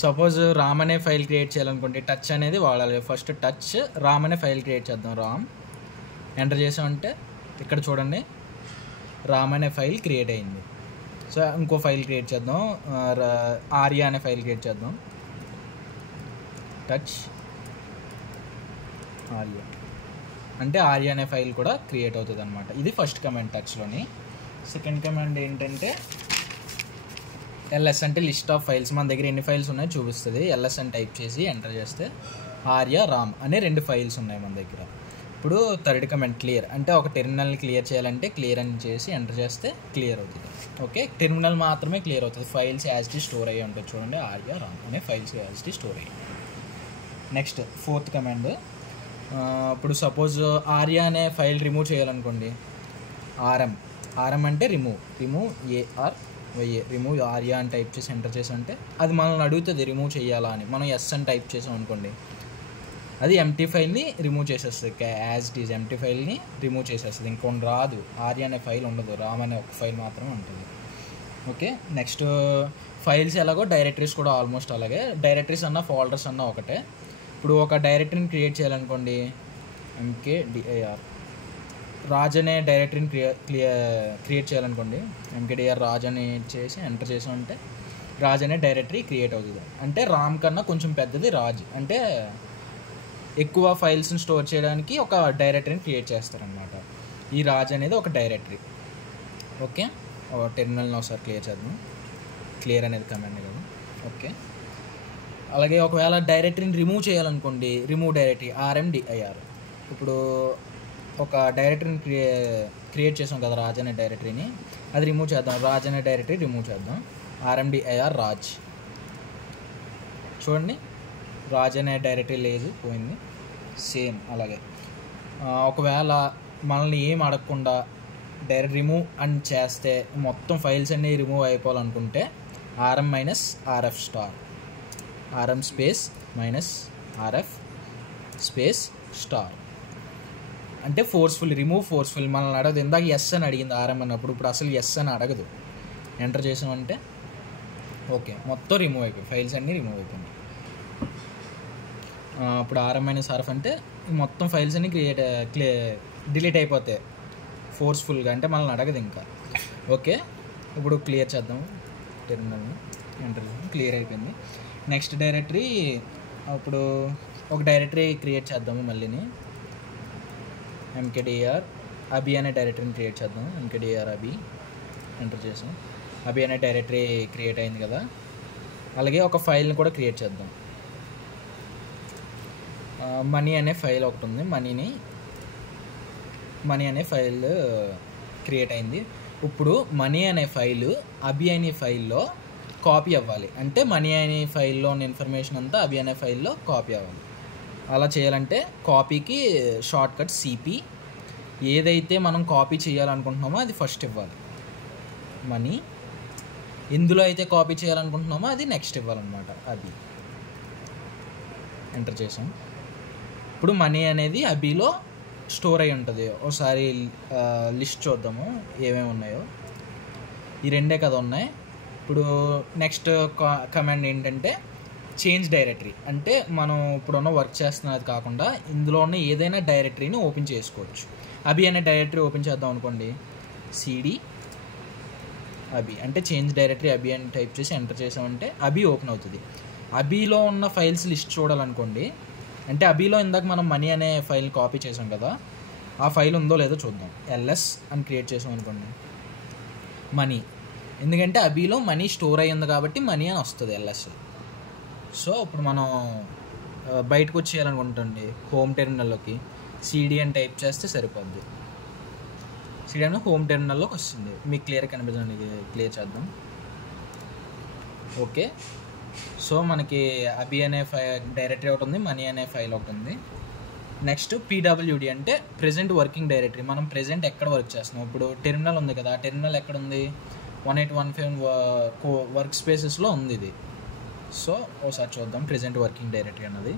Suppose Ram అనే file create చేయాలనుకుంటే touch అనేది వాడాలి. ఫస్ట్ టచ్ రామ్ అనే ఫైల్ క్రియేట్ చేద్దాం. రామ్ ఎంటర్ చేసామంటే ఇక్కడ చూడండి రామ్ అనే ఫైల్ క్రియేట్ అయింది. సో ఇంకో ఫైల్ క్రియేట్ చేద్దాం. ఆర్య అనే ఫైల్ క్రియేట్ చేద్దాం. టచ్ ఆర్య అంటే ఆర్య అనే ఫైల్ కూడా క్రియేట్ అవుతుంది అనమాట. ఇది ఫస్ట్ కమాండ్ టచ్లోని. సెకండ్ కమాండ్ ఏంటంటే ఎల్ఎస్ అంటే లిస్ట్ ఆఫ్ ఫైల్స్. మన దగ్గర ఎన్ని ఫైల్స్ ఉన్నాయో చూపిస్తుంది. ఎల్ఎస్ అని టైప్ చేసి ఎంటర్ చేస్తే ఆర్య రామ్ అనే 2 ఫైల్స్ ఉన్నాయి మన దగ్గర. ఇప్పుడు థర్డ్ కమాండ్ క్లియర్ అంటే ఒక టెర్మినల్ని క్లియర్ చేయాలంటే క్లియర్ అని చేసి ఎంటర్ చేస్తే క్లియర్ అవుతుంది. ఓకే, టెర్మినల్ మాత్రమే క్లియర్ అవుతుంది. ఫైల్స్ యాజ్టీ స్టోర్ అయ్యి ఉంటుంది. చూడండి ఆర్య రామ్ అనే ఫైల్స్ యాజ్టీ స్టోర్ అయ్యి. నెక్స్ట్ ఫోర్త్ కమాండ్, ఇప్పుడు సపోజ్ ఆర్య అనే ఫైల్ రిమూవ్ చేయాలనుకోండి. ఆర్ఎం అంటే రిమూవ్ ARYA రిమూవ్ ఆర్య అని టైప్ చేసి ఎంటర్ చేసి అంటే అది మనల్ని అడుగుతుంది రిమూవ్ చేయాలా అని. మనం ఎస్ అని టైప్ చేసాం అనుకోండి, అది ఎంటీ ఫైల్ని రిమూవ్ చేసేస్తుంది. యాజ్ ఇట్ ఈజ్ ఎంటీ ఫైల్ని రిమూవ్ చేసేస్తుంది. ఇంకొన్ని రాదు. ఆర్య అనే ఫైల్ ఉండదు, రామ్ అనే ఒక ఫైల్ మాత్రమే ఉంటుంది. ఓకే, నెక్స్ట్ ఫైల్స్ ఎలాగో డైరెక్టరీస్ కూడా ఆల్మోస్ట్ అలాగే. డైరెక్టరీస్ అన్న ఫోల్డర్స్ అన్న ఒకటే. ఇప్పుడు ఒక డైరెక్టరీని క్రియేట్ చేయాలనుకోండి, MKDIR రాజ్ అనే డైరెక్టరీని క్రియేట్ చేయాలనుకోండి. MKDIR రాజ్ అని చేసి ఎంటర్ చేసామంటే రాజ్ అనే డైరెక్టరీ క్రియేట్ అవుతుంది. అంటే రామ్ కన్నా కొంచెం పెద్దది రాజ్. అంటే ఎక్కువ ఫైల్స్ని స్టోర్ చేయడానికి ఒక డైరెక్టరీని క్రియేట్ చేస్తారనమాట. ఈ రాజ్ అనేది ఒక డైరెక్టరీ. ఓకే, టెర్మినల్ని ఒకసారి క్లియర్ చేద్దాం. క్లియర్ అనేది కమాండ్ కదా. ఓకే, అలాగే ఒకవేళ డైరెక్టరీని రిమూవ్ చేయాలనుకోండి, రిమూవ్ డైరెక్టరీ RMDIR. ఇప్పుడు ఒక డైరెక్టరీని క్రియేట్ చేసాం కదా రాజ్ అనే డైరెక్టరీని, అది రిమూవ్ చేద్దాం. రాజ్ అనే డైరెక్టరీ రిమూవ్ చేద్దాం. RMDIR రాజ్. చూడండి రాజ్ అనే డైరెక్టరీ లేదు, పోయింది. సేమ్ అలాగే ఒకవేళ మనల్ని ఏం అడగకుండా డైరెక్ట్ రిమూవ్ అని చేస్తే మొత్తం ఫైల్స్ అన్నీ రిమూవ్ అయిపోవాలనుకుంటే RM-RF స్టార్, RM space -RF space star అంటే రిమూవ్ ఫోర్స్ఫుల్. మనల్ని అడగదు. ఇందాక ఎస్ అని అడిగింది RM అన్నప్పుడు, ఇప్పుడు అసలు ఎస్ అని అడగదు. ఎంటర్ చేసామంటే ఓకే, మొత్తం రిమూవ్ అయిపోయి ఫైల్స్ అన్నీ రిమూవ్ అయిపోయింది. ఇప్పుడు RM-RF అంటే మొత్తం ఫైల్స్ అన్నీ డిలీట్ అయిపోతాయి ఫోర్స్ఫుల్గా. అంటే మనల్ని అడగదు ఇంకా. ఓకే, ఇప్పుడు క్లియర్ చేద్దాం. టెర్మినల్ని ఎంటర్ క్లియర్ అయిపోయింది. నెక్స్ట్ డైరెక్టరీ, ఇప్పుడు ఒక డైరెక్టరీ క్రియేట్ చేద్దాము. మళ్ళీని MKDIR అబి అనే డైరెక్టరీని క్రియేట్ చేద్దాం. MKDIR అబి ఎంటర్ చేసాం. అబి అనే డైరెక్టరీ క్రియేట్ అయింది కదా. అలాగే ఒక ఫైల్ని కూడా క్రియేట్ చేద్దాం. మనీ అనే ఫైల్ ఒకటి ఉంది. మనీ అనే ఫైల్ క్రియేట్ అయింది. ఇప్పుడు మనీ అనే ఫైలు అబి అనే ఫైల్లో కాపీ అవ్వాలి. అంటే మనీ అనే ఫైల్లో ఉన్న ఇన్ఫర్మేషన్ అంతా అబి అనే ఫైల్లో కాపీ అవ్వాలి. అలా చేయాలంటే కాపీకి షార్ట్ కట్ CP. ఏదైతే మనం కాపీ చేయాలనుకుంటున్నామో అది ఫస్ట్ ఇవ్వాలి. మనీ ఎందులో అయితే కాపీ చేయాలనుకుంటున్నామో అది నెక్స్ట్ ఇవ్వాలన్నమాట. అది ఎంటర్ చేసాం. ఇప్పుడు మనీ అనేది అబిలో స్టోర్ అయి ఉంటుంది. ఒకసారి లిస్ట్ చూద్దాము ఏమేమి ఉన్నాయో. ఈ 2 కదా ఉన్నాయి. ఇప్పుడు నెక్స్ట్ కమాండ్ ఏంటంటే చేంజ్ డైరెక్టరీ. అంటే మనం ఇప్పుడున్న వర్క్ చేస్తున్నది కాకుండా ఇందులో ఉన్న ఏదైనా డైరెక్టరీని ఓపెన్ చేసుకోవచ్చు. అబి అనే డైరెక్టరీ ఓపెన్ చేద్దాం అనుకోండి. CD అబి అంటే చేంజ్ డైరెక్టరీ అబి అని టైప్ చేసి ఎంటర్ చేసామంటే అబి ఓపెన్ అవుతుంది. అబిలో ఉన్న ఫైల్స్ లిస్ట్ చూడాలనుకోండి. అంటే అబిలో ఇందాక మనం మనీ అనే ఫైల్ కాపీ చేసాం కదా, ఆ ఫైల్ ఉందో లేదో చూద్దాం. LS అని క్రియేట్ చేసాం అనుకోండి. మనీ, ఎందుకంటే అబిలో మనీ స్టోర్ అయ్యింది కాబట్టి మనీ అని వస్తుంది LS. సో ఇప్పుడు మనం బయటకు వచ్చేయాలనుకుంటుంది హోమ్ టెర్మినల్లోకి. CD అని టైప్ చేస్తే సరిపోద్ది. CD అని హోమ్ టెర్మినల్లోకి వస్తుంది. మీకు క్లియర్ కనిపించండి. క్లియర్ చేద్దాం. ఓకే, సో మనకి అబి అనే డైరెక్టరీ ఒకటి ఉంది, మనీ అనే ఫైల్ ఒకటి ఉంది. నెక్స్ట్ PWD అంటే ప్రెజెంట్ వర్కింగ్ డైరెక్టరీ. మనం ప్రెజెంట్ ఎక్కడ వర్క్ చేస్తున్నాం. ఇప్పుడు టెర్మినల్ ఉంది కదా, టెర్మినల్ ఎక్కడ ఉంది? 1815 వర్క్ స్పేసెస్లో ఉంది ఇది. సో ఒకసారి చూద్దాం ప్రెజెంట్ వర్కింగ్ డైరెక్టరీ అన్నది.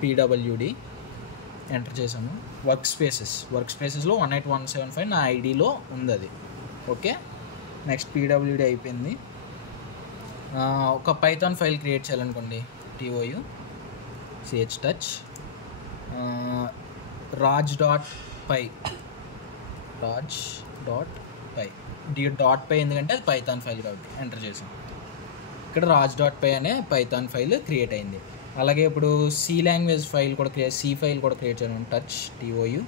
PWD ఎంటర్ చేసాము. వర్క్ స్పేసెస్లో 18175 నా ఐడిలో ఉంది అది. ఓకే, నెక్స్ట్ PWD అయిపోయింది. ఒక పైథాన్ ఫైల్ క్రియేట్ చేయాలనుకోండి, TOU CH touch raj.py raj.py ఎందుకంటే అది పైథాన్ ఫైల్ కాబట్టి ఎంటర్ చేసాం. ఇక్కడ raj.py అనే పైథాన్ ఫైల్ క్రియేట్ అయింది. అలాగే ఇప్పుడు సి లాంగ్వేజ్ ఫైల్ కూడా సి ఫైల్ కూడా క్రియేట్ చేయడం, టచ్ TOU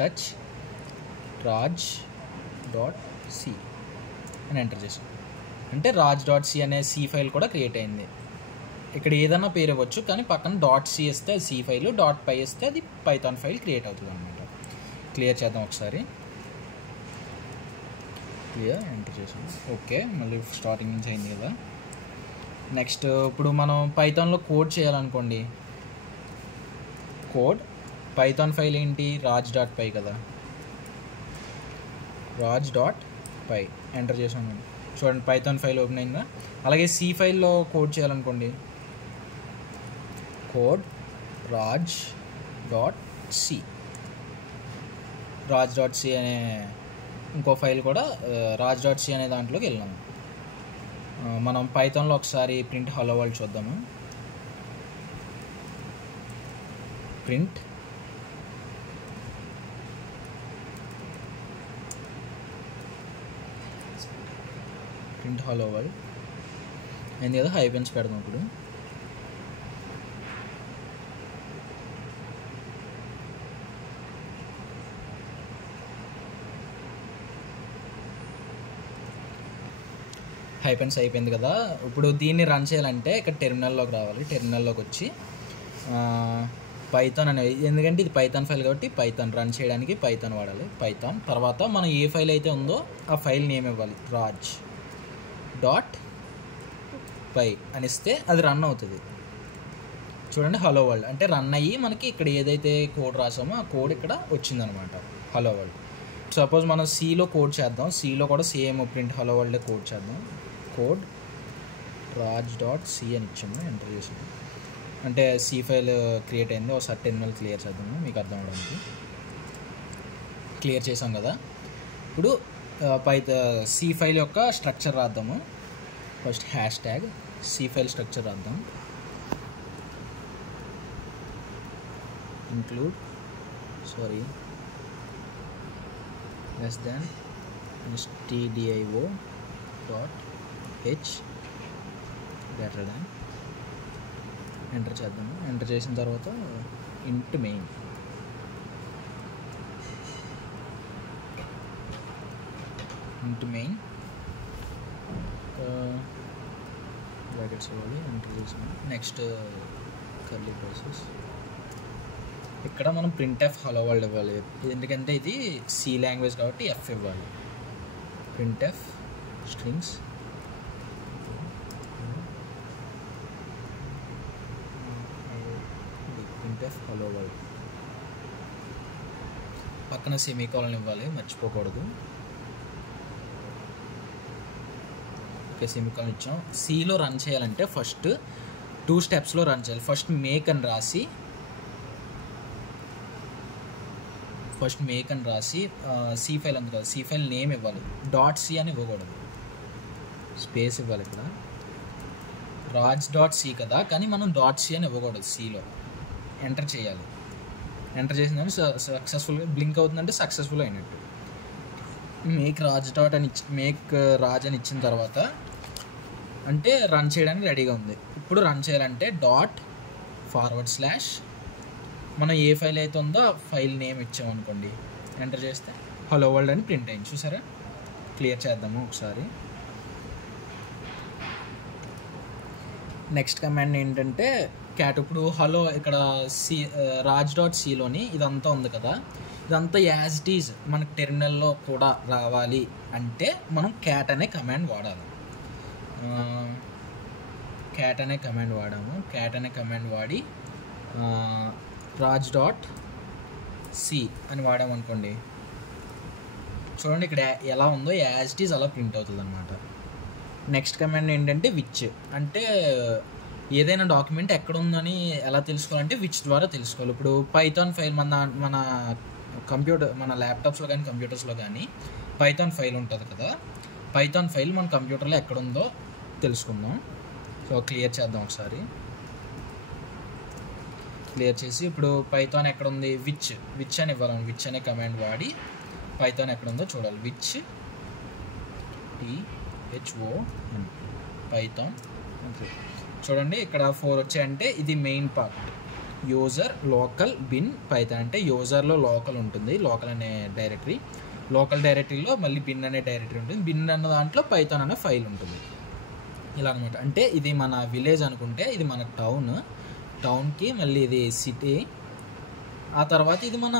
టచ్ raj.c అని ఎంటర్ చేసాం. అంటే raj.c అనే సి ఫైల్ కూడా క్రియేట్ అయింది. ఇక్కడ ఏదైనా పేరు ఇవ్వచ్చు, కానీ పక్కన .c ఇస్తే అది సి ఫైల్, .py ఇస్తే అది పైథాన్ ఫైల్ క్రియేట్ అవుతుంది అనమాట. క్లియర్ చేద్దాం ఒకసారి. క్లియర్ ఎంటర్ చేసాం. ఓకే, మళ్ళీ స్టార్టింగ్ నుంచి అయింది కదా. నెక్స్ట్ ఇప్పుడు మనం పైథాన్లో కోడ్ చేయాలనుకోండి, కోడ్ పైథాన్ ఫైల్ ఏంటి, raj.py కదా, raj.py ఎంటర్ చేసాను. చూడండి పైథాన్ ఫైల్ ఓపెన్ అయిందా. అలాగే సి ఫైల్లో కోడ్ చేయాలనుకోండి, కోడ్ raj.c అనే ఇంకో ఫైల్ కూడా raj.c అనే దాంట్లోకి వెళ్ళాము. మనం పైథాన్లో ఒకసారి ప్రింట్ హలో వరల్డ్ చూద్దాము. ప్రింట్ హలో వరల్డ్ అయింది కదా. హైపెన్స్ పెడదాం ఇప్పుడు. హైపెన్స్ అయిపోయింది కదా. ఇప్పుడు దీన్ని రన్ చేయాలంటే ఇక్కడ టెర్మినల్లోకి రావాలి. టెర్మినల్లోకి వచ్చి పైథాన్ అనేది, ఎందుకంటే ఇది పైథాన్ ఫైల్ కాబట్టి పైథాన్ రన్ చేయడానికి పైథాన్ వాడాలి. పైథాన్ తర్వాత మనం ఏ ఫైల్ అయితే ఉందో ఆ ఫైల్ నేమ్ ఇవ్వాలి, raj.py అనిస్తే అది రన్ అవుతుంది. చూడండి హలో వరల్డ్ అంటే రన్ అయ్యి మనకి ఇక్కడ ఏదైతే కోడ్ రాసామో ఆ కోడ్ ఇక్కడ వచ్చిందనమాట, హలో వరల్డ్. సపోజ్ మనం సిలో కోడ్ చేద్దాం, సిలో కూడా same print hello world code చేద్దాం. కోడ్ raj.c అని ఇచ్చాము, ఎంటర్ చేసాము. అంటే సి ఫైల్ క్రియేట్ అయింది. ఒకసారి టెర్మినల్ క్లియర్ చేద్దాము మీకు అర్థం అవడానికి. క్లియర్ చేసాం కదా. ఇప్పుడు సి ఫైల్ యొక్క స్ట్రక్చర్ రాద్దాము. First hashtag C file structure రాద్దాం. Include less than stdio.h greater than enter చేద్దాము. ఎంటర్ చేసిన తర్వాత ఇంట్ మెయిన్ బ్రాకెట్స్ ఇవ్వాలి. ఎంటర్ చేసాము. Next curly braces. ఇక్కడ మనం printf హలో వరల్డ్ ఇవ్వాలి, ఎందుకంటే ఇది సి లాంగ్వేజ్ కాబట్టి ఎఫ్ ఇవ్వాలి. printf strings printf hello world. పక్కన సెమీకోలన్ ఇవ్వాలి, మర్చిపోకూడదు. ఓకే, సెమీకోలన్ ఇచ్చాం. సిలో రన్ చేయాలంటే ఫస్ట్ 2 స్టెప్స్లో రన్ చేయాలి. ఫస్ట్ మేక్ అని రాసి సి ఫైల్ ఉంది కదా, సి ఫైల్ నేమ్ ఇవ్వాలి. .c అని ఇవ్వకూడదు, స్పేస్ ఇవ్వాలి. ఇక్కడ raj.c కదా, కానీ మనం .c అని ఇవ్వకూడదు. సిలో ఎంటర్ చేయాలి. ఎంటర్ చేసిందని సక్సెస్ఫుల్గా బ్లింక్ అవుతుందంటే సక్సెస్ఫుల్ అయినట్టు. మేక్ రాజ్ అని ఇచ్చిన తర్వాత అంటే రన్ చేయడానికి రెడీగా ఉంది. ఇప్పుడు రన్ చేయాలంటే .// మనం ఏ ఫైల్ అయితే ఉందో ఆ ఫైల్ నేమ్ ఇచ్చామనుకోండి, ఎంటర్ చేస్తే హలో వరల్డ్ అని ప్రింట్ అయింది. చూసారా. క్లియర్ చేద్దాము ఒకసారి. నెక్స్ట్ కమాండ్ ఏంటంటే క్యాట్. ఇప్పుడు హలో ఇక్కడ raj.cలోని ఇదంతా ఉంది కదా, ఇదంతా యాజ్ ఇట్ ఈజ్ మనకు టెర్మినల్లో కూడా రావాలి అంటే మనం క్యాట్ అనే కమాండ్ వాడాలి. క్యాట్ అనే కమాండ్ వాడి raj.c అని వాడామనుకోండి, చూడండి ఇక్కడ ఎలా ఉందో యాజ్ ఇట్ ఈజ్ అలా ప్రింట్ అవుతుంది అనమాట. నెక్స్ట్ కమాండ్ ఏంటంటే విచ్, అంటే ఏదైనా డాక్యుమెంట్ ఎక్కడ ఉందని ఎలా తెలుసుకోవాలంటే విచ్ ద్వారా తెలుసుకోవాలి. ఇప్పుడు పైథాన్ ఫైల్ మన ల్యాప్టాప్స్లో కానీ కంప్యూటర్స్లో కానీ పైథాన్ ఫైల్ ఉంటుంది కదా, పైథాన్ ఫైల్ మన కంప్యూటర్లో ఎక్కడ ఉందో తెలుసుకుందాం. సో క్లియర్ చేద్దాం ఒకసారి. క్లియర్ చేసి ఇప్పుడు పైథాన్ ఎక్కడ ఉంది, విచ్ అని ఇవ్వాలి. విచ్ అనే కమాండ్ వాడి పైథాన్ ఎక్కడ ఉందో చూడాలి. Which THON Python. చూడండి ఇక్కడ 4 వచ్చాయంటే ఇది main part. User local bin Python అంటే యూజర్లో లోకల్ ఉంటుంది, లోకల్ అనే డైరెక్టరీ. లోకల్ డైరెక్టరీలో మళ్ళీ బిన్ అనే డైరెక్టరీ ఉంటుంది. బిన్ అన్న దాంట్లో పైథాన్ అనే ఫైల్ ఉంటుంది. ఇలా అనమాట. అంటే ఇది మన విలేజ్ అనుకుంటే ఇది మన టౌన్కి మళ్ళీ ఇది సిటీ, ఆ తర్వాత ఇది మన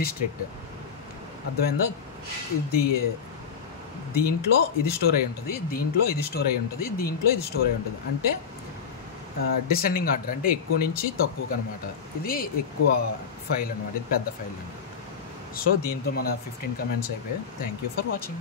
డిస్ట్రిక్ట్. అర్థమైందా? దీంట్లో ఇది స్టోర్ అయి ఉంటుంది, దీంట్లో ఇది స్టోర్ అయి ఉంటుంది, దీంట్లో ఇది స్టోర్ అయి ఉంటుంది. అంటే డిసెండింగ్ ఆర్డర్, అంటే ఎక్కువ నుంచి తక్కువకి అనమాట. ఇది ఎక్కువ ఫైల్ అనమాట, ఇది పెద్ద ఫైల్ అనమాట. సో దీంతో మన 15 కమెంట్స్ అయిపోయాయి. Thank you for watching.